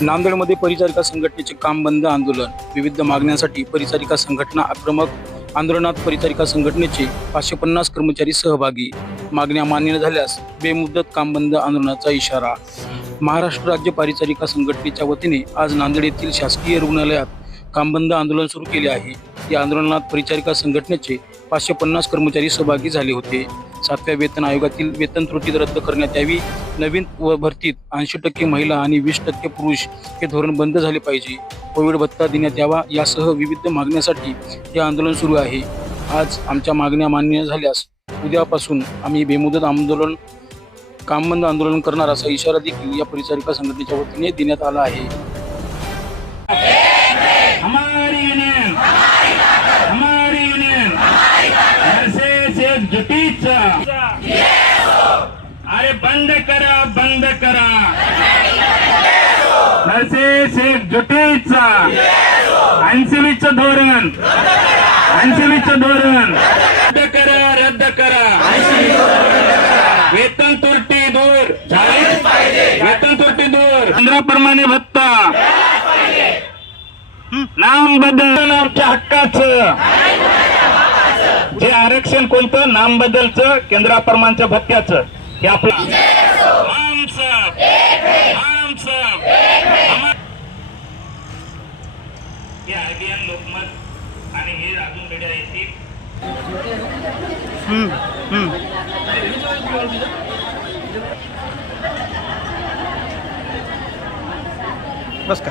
नांदेडमध्ये परिचारिका संघटनेचे काम बंद आंदोलन. विविध मागण्यांसाठी परिचारिका संघटना आक्रमक. आंदोलनात परिचारिका संघटनेचे पाचशे पन्नास कर्मचारी सहभागी. मागण्या मान्य न झाल्यास बेमुदत काम बंद आंदोलनाचा इशारा. महाराष्ट्र राज्य परिचारिका संघटनेच्या वतीने आज नांदेड येथील शासकीय रुग्णालयात कामबंद आंदोलन सुरू केले आहे. या आंदोलनात परिचारिका संघटनेचे पाचशे पन्नास कर्मचारी सहभागी झाले होते. सातव्या वेतन आयोगातील वेतन त्रुटी रद्द करण्यात यावी. नवीन व भरतीत ऐंशी टक्के महिला आणि वीस टक्के पुरुष हे धोरण बंद झाले पाहिजे. कोविड भत्ता देण्यात यावा यासह विविध मागण्यासाठी हे आंदोलन सुरू आहे. आज आमच्या मागण्या मान्य झाल्यास उद्यापासून आम्ही बेमुदत आंदोलन कामबंद आंदोलन करणार असा इशारा देखील या परिचारिका संघटनेच्या वतीने देण्यात आला आहे. एकजुटीचा अरे बंद करा बंद करा। नर्सेस एकजुटीचा ऐंशीवीचं धोरण। ऐंशीवीचं धोरण। रद्द करा रद्द करा। वेतन तुरटी दूर। वेतन तुरटी दूर। पंधरा प्रमाणे भत्ता। नाम बदल। आमच्या हक्काचं? जे आरक्षण कोणतं? नाम बदलचं केंद्राप्रमाणच्या भत्त्याचं. हे आपलं आमचं आमचं आम्हा- आरबीएन लोकमत आणि हे अजून मीडिया येतील बस का?